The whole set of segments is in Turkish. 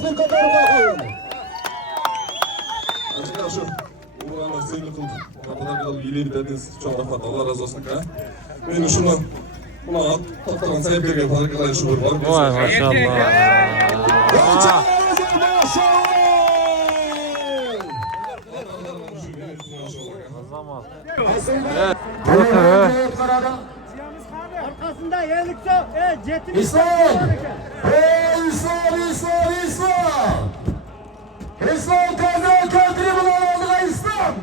Balasın katarına koyun. Açıklar şu. Uğurlarına sevgili kıldım. Ona kadar kadar ileri verdiniz. Çok rafat. Allah razı olsun. Ben şunu buna at. Toptadan sahiplerine yaparak kadar şu var. Vay maşallah. Arkasında yeğlikçe cetini İslam! Hey İslam! İslam kazan kadri bulan İslam!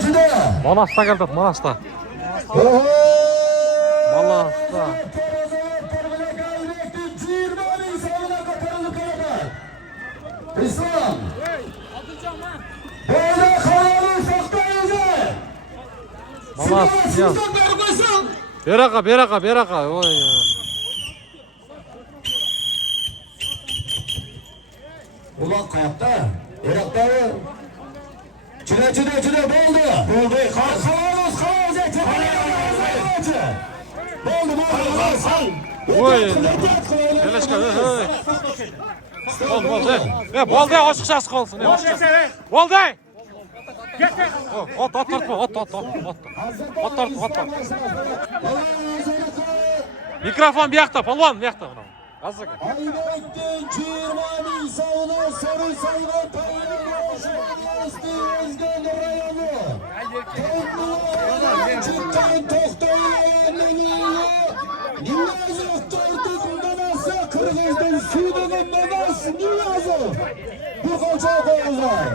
Cüde! Manas'ta geldik, Manas'ta. Manas'ta. İslam! Böyle kalanı soktayızı! Manas, ya. Beraka. Oy ya. Ulan kapta, Irak'ta mı? Çile boldu. Kalavuz eti. Boldu. Oy. Geleşke, Oldu. Boldu, aşıkçası kalsın. Boldu. At tartma. At tartma. Mikrofon bir yakta, palvan bir yakta. Azıcık. Ayberk'ten Kirmani savuna sarı sayılan payını boşuna Özgen rayonu. Kendine cidden toktayla Niyazov tortuk manası Kırgız'dan Sudan'ın manası Niyazov. Bu koca koyuzlar.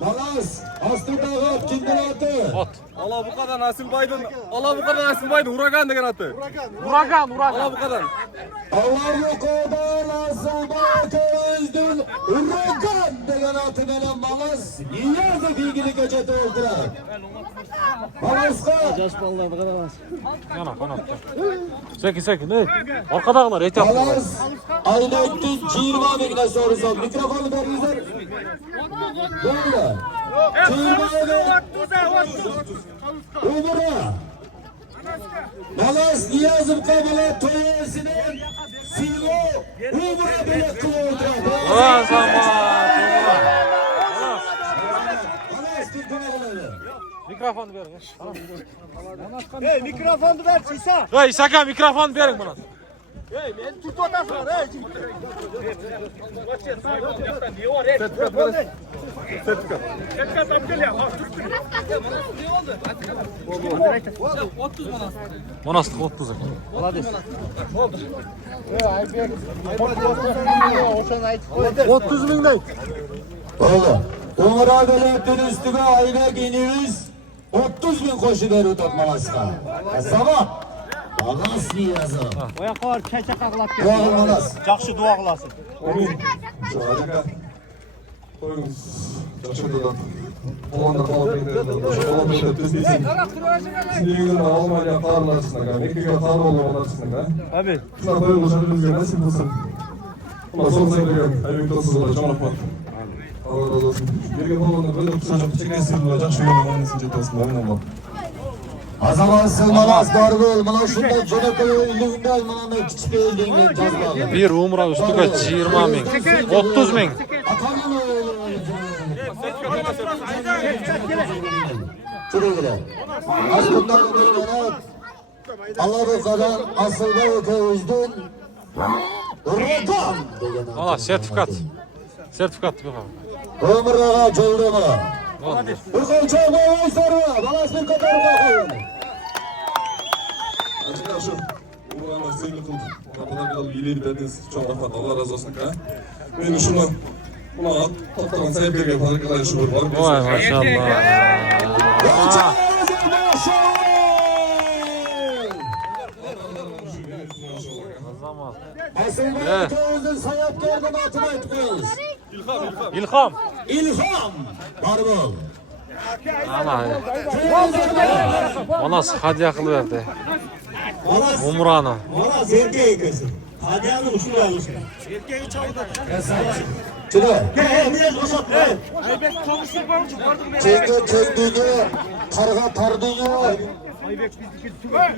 Manas, aslında at kimden attı? At. Allah bu kadar Nasim Baydın, Uragan degen atı. Uragan. Allah bu kadar. Allah bu kadar nasıl bakızdın? Uragan degen atı gelen Manas. Niyazov ilgili gecede öldüler. Manaska. Yana kanatta. Sekin ne? Arkadağlar et yaptılar. Manas. Aynaettin Cirma Bekle sorusu. Mikrofonu verirler. Böyle. Cirma'ya Umur'a. Malas Niyazım Kabile Toyesi'ne Silvo Umur'a bile kılıyordu. O zaman. Malas Türkmen'e Mikrofonu verin. Hey mikrofonu ver İsa. Hey İsaka mikrofon verin bana. Hey ben tut otasın hey. Manaslık 30. Oğlum, Umur'a belirttin üstüne ayna giyiniyoruz. 30.000 koşu veriyor Malas'a. Sabah. Malas Niyazım. Oya kor keçe kaklap Doğru Malas. Жақсы dua kılasın. Harika. Koyunuz. Çarşıdan. Olanlar falan beni tüzleysin. Sinirliğinden Almanya karlarısına. Mekke'ye kar olmalarısına. Tabii. Kısa koyunuz. Şarjınızga nasip olsun. Ama son sayıda hayırlı olsun. Çok rahmet. Allah razı olsun. Birge olanlar böyle kısaca çekesiniz. Жақсы yollamanızın jetosunda. Amin Allah. Azamansın Malas Dargıl. Mana şunda Cönököy öylüğünden mana küçük öylüğünden cazladı. Bir umra üstüge 20 min. 30 min. Atanın oğlu. Güle. Aslında Allah bu kadar asılda öteyizdin. Uğratam. Valla sertifikat bir bakalım. Ömrüne çöldü mü? Oldu. Bu koçak boyu soru. Balasın katarına koyun. Açıklar şu. Uğurlarına sevgili kıldım. Ona kadar kadar ileri verdiniz. Çok rafat. Allah razı olsun. Ben şunu buna at. Toptadan sahiplerine yaparak kadar şu var. Vay maşallah. Zaman. Asılda köyümüzün sayaplarının atına etmeyiz. İlham. İlham. Barbul. Allah ya. Manas hadiye kılıverdi. Umra'nı. Malas erkeği kızım. Hadiyanın uçunu almışsın. Erkeği çaldı. Şunu. Biraz uzatma. Çengel çengdüğünü, karga tardığını, Aybek bizdeki tüme.